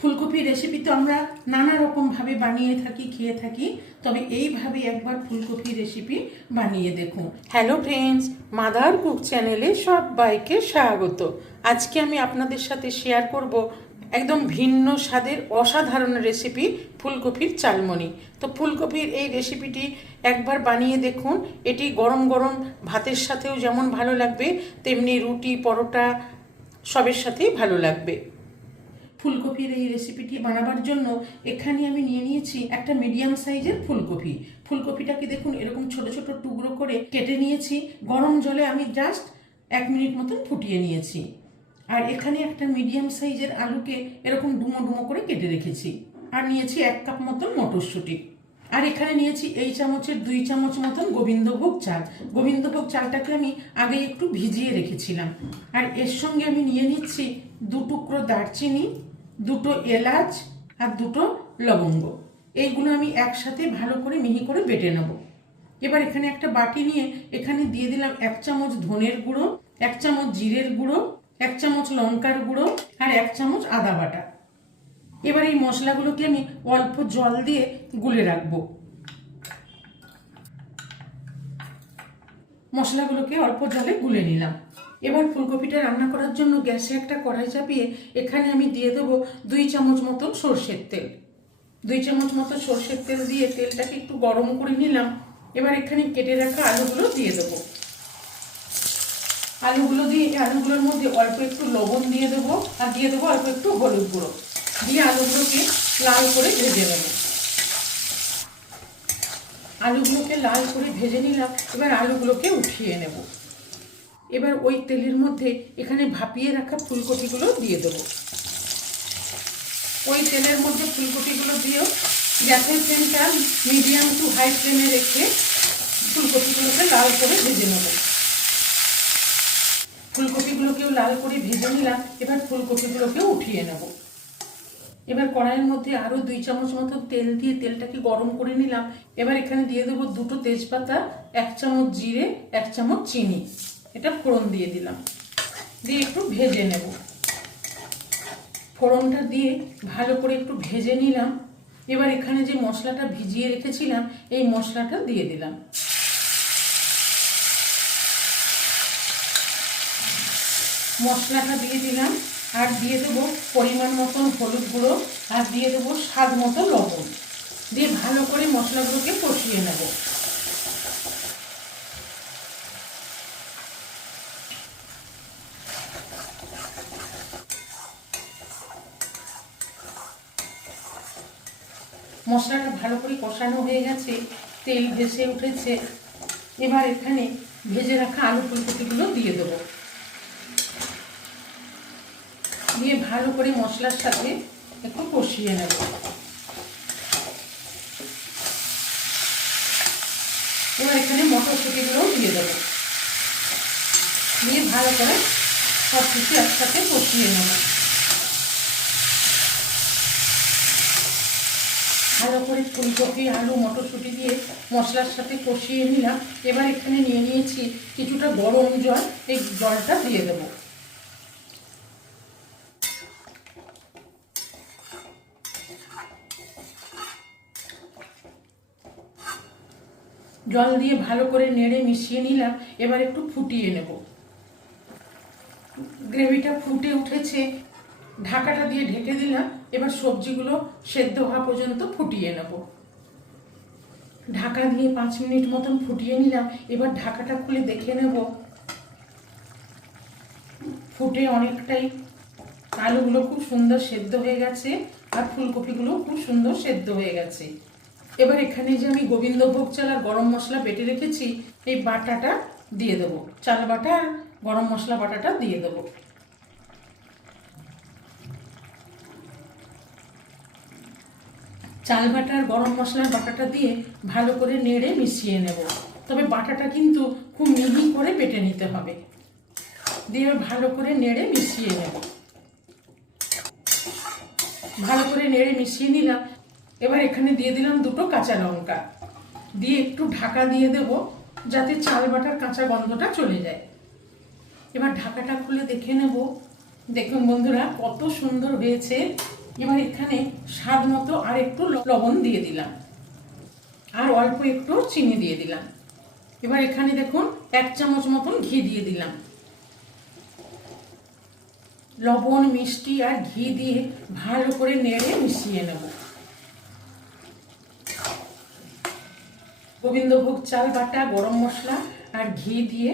ফুলকপি রেসিপি তো আমরা নানা রকমভাবে বানিয়ে থাকি, খেয়ে থাকি, তবে এইভাবে একবার ফুলকপি রেসিপি বানিয়ে দেখুন। হ্যালো ফ্রেন্ডস, মাদার কুক চ্যানেলে সবাইকে স্বাগত। আজকে আমি আপনাদের সাথে শেয়ার করব একদম ভিন্ন স্বাদের অসাধারণ রেসিপি ফুলকপির চালমনি। তো ফুলকপির এই রেসিপিটি একবার বানিয়ে দেখুন। এটি গরম গরম ভাতের সাথেও যেমন ভালো লাগবে, তেমনি রুটি, পরোটা সবের সাথেই ভালো লাগবে। ফুলকপির এই রেসিপিটি বানাবার জন্য এখানে আমি নিয়ে নিয়েছি একটা মিডিয়াম সাইজের ফুলকপি। ফুলকপিটাকে দেখুন এরকম ছোট ছোট টুকরো করে কেটে নিয়েছি। গরম জলে আমি জাস্ট 1 মিনিট মতন ফুটিয়ে নিয়েছি। আর এখানে একটা মিডিয়াম সাইজের আলুকে এরকম ডুমো ডুমো করে কেটে রেখেছি। আর নিয়েছি 1 কাপ মতন মটরশুঁটি। আর এখানে নিয়েছি এই চামচের 2 চামচ মতন গোবিন্দভোগ চাল। গোবিন্দভোগ চালটাকে আমি আগে একটু ভিজিয়ে রেখেছিলাম। আর এর সঙ্গে আমি নিয়ে নিচ্ছি 2 টুকরো দারচিনি, 2টো এলাচ আর 2টো লবঙ্গ। এইগুলো আমি একসাথে ভালো করে মিহি করে বেটে নেব। এবার এখানে একটা বাটি নিয়ে এখানে দিয়ে দিলাম 1 চামচ ধনের গুঁড়ো, 1 চামচ জিরের গুঁড়ো, 1 চামচ লঙ্কার গুঁড়ো আর 1 চামচ আদা বাটা। এবার এই মশলাগুলোকে আমি অল্প জল দিয়ে গুলে রাখবো। মশলাগুলোকে অল্প জলে গুলে নিলাম। এবার ফুলকপিটা রান্না করার জন্য গ্যাসে একটা কড়াই চাপিয়ে এখানে আমি দিয়ে দেবো 2 চামচ মতন সর্ষের তেল। 2 চামচ মতো সর্ষের তেল দিয়ে তেলটাকে একটু গরম করে নিলাম। এবার এখানে কেটে রাখা আলুগুলো দিয়ে দেবো। আলুগুলো দিয়ে আলুগুলোর মধ্যে অল্প একটু লবণ দিয়ে দেবো আর দিয়ে দেবো অল্প একটু হলুদ গুঁড়ো দিয়ে আলুগুলোকে লাল করে ভেজে নেব। আলুগুলোকে লাল করে ভেজে নিলাম। এবার আলুগুলোকে উঠিয়ে নেব। এবার ওই তেলের মধ্যে এখানে ভাপিয়ে রাখা ফুলকপিগুলো দিয়ে দেবো। ওই তেলের মধ্যে ফুলকপিগুলো দিয়েও গ্যাসের ফ্লেমটা মিডিয়াম টু হাই ফ্লেমে রেখে ফুলকপিগুলোকে লাল করে ভেজে নেব। ফুলকপিগুলোকেও লাল করে ভেজে নিলাম। এবার ফুলকপিগুলোকেও উঠিয়ে নেব। এবার কড়াইয়ের মধ্যে আরও 2 চামচ মতো তেল দিয়ে তেলটাকে গরম করে নিলাম। এবার এখানে দিয়ে দেবো 2টো তেজপাতা, 1 চামচ জিরে, 1 চামচ চিনি। এটা ফোড়ন দিয়ে দিলাম, দিয়ে একটু ভেজে নেব। ফোড়নটা দিয়ে ভালো করে একটু ভেজে নিলাম। এবার এখানে যে মশলাটা ভিজিয়ে রেখেছিলাম এই মশলাটা দিয়ে দিলাম। মশলাটা দিয়ে দিলাম আর দিয়ে দেবো পরিমাণ মতন হলুদ গুঁড়ো আর দিয়ে দেবো স্বাদ মতো লবণ। দিয়ে ভালো করে মশলাগুলোকে কষিয়ে নেব। মশলাটা ভালো করে কষানো হয়ে গেছে, তেল ভেসে উঠেছে। এবার এখানে ভেজে রাখা আলু ফুলকপিগুলো দিয়ে দেবো। দিয়ে ভালো করে মশলার সাথে একটু কষিয়ে নেব। এবার এখানে মটরশুঁটিগুলোও দিয়ে দেবো। দিয়ে ভালো করে সব কিছু একসাথে কষিয়ে নেব। ভালো করে ফুলকপি, আলু, মটরশুঁটি দিয়ে মশলার সাথে কষিয়ে নিলাম। এবার এখানে নিয়ে নিয়েছি কিছুটা গরম জল। এই জলটা দিয়ে দেবো। জল দিয়ে ভালো করে নেড়ে মিশিয়ে নিলাম। এবার একটু ফুটিয়ে নেব। গ্রেভিটা ফুটে উঠেছে, ঢাকাটা দিয়ে ঢেকে দিলাম। এবার সবজিগুলো সেদ্ধ হওয়া পর্যন্ত ফুটিয়ে নেব। ঢাকা দিয়ে 5 মিনিট মতন ফুটিয়ে নিলাম। এবার ঢাকাটা খুলে দেখে নেব। ফুটে অনেকটাই আলুগুলো খুব সুন্দর সেদ্ধ হয়ে গেছে আর ফুলকপিগুলো খুব সুন্দর সেদ্ধ হয়ে গেছে। এবার এখানে যে আমি গোবিন্দভোগ চাল আর গরম মশলা বেটে রেখেছি এই বাটাটা দিয়ে দেবো। চাল বাটা আর গরম মশলা বাটাটা দিয়ে দেবো। চাল বাটা আর গরম মশলার বাটাটা দিয়ে ভালো করে নেড়ে মিশিয়ে নেব। তবে বাটাটা কিন্তু খুব মিহি করে বেটে নিতে হবে। দিয়ে ভালো করে নেড়ে মিশিয়ে নেব। ভালো করে নেড়ে মিশিয়ে নিলাম। এবার এখানে দিয়ে দিলাম 2টো কাঁচা লঙ্কা। দিয়ে একটু ঢাকা দিয়ে দেব যাতে চাল বাটার কাঁচা গন্ধটা চলে যায়। এবার ঢাকাটা খুলে দেখে নেব। দেখুন বন্ধুরা কত সুন্দর হয়েছে। এবার এখানে স্বাদ মতো আর একটু লবণ দিয়ে দিলাম, আর অল্প একটু চিনি দিয়ে দিলাম। এবার এখানে দেখুন 1 চামচ মতন ঘি দিয়ে দিলাম। লবণ, মিষ্টি আর ঘি দিয়ে ভালো করে নেড়ে মিশিয়ে নেব। গোবিন্দভোগ চাল বাটা, গরম মশলা আর ঘি দিয়ে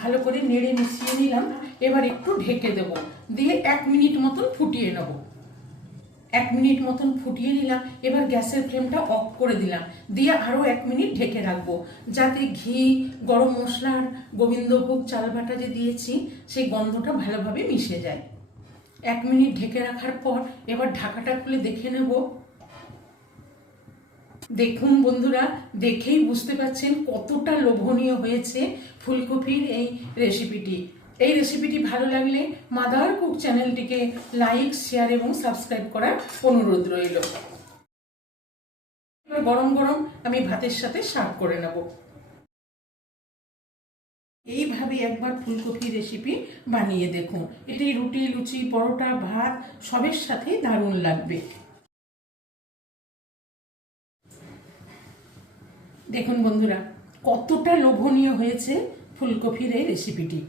ভালো করে নেড়ে মিশিয়ে নিলাম। এবার একটু ঢেকে দেব, দিয়ে 1 মিনিট মতন ফুটিয়ে নেব। 1 মিনিট মতন ফুটিয়ে নিলাম। এবার গ্যাসের ফ্লেমটা অফ করে দিলাম, দিয়ে আরও 1 মিনিট ঢেকে রাখবো, যাতে ঘি, গরম মশলা আর গোবিন্দভোগ চাল বাটা যে দিয়েছি সেই গন্ধটা ভালোভাবে মিশে যায়। 1 মিনিট ঢেকে রাখার পর এবার ঢাকাটা খুলে দেখে নেব। দেখুন বন্ধুরা, দেখেই বুঝতে পারছেন কতটা লোভনীয় হয়েছে ফুলকপির এই রেসিপিটি। এই রেসিপিটি ভালো লাগলে মাদার কুক চ্যানেলটিকে লাইক, শেয়ার এবং সাবস্ক্রাইব করার অনুরোধ রইল। এবার গরম গরম আমি ভাতের সাথে সার্ভ করে নেব। এইভাবে একবার ফুলকপি রেসিপি বানিয়ে দেখুন, এটি রুটি, লুচি, পরোটা, ভাত সবের সাথেই দারুণ লাগবে। দেখুন বন্ধুরা, কতটা লোভনীয় হয়েছে ফুলকপির এই রেসিপিটি।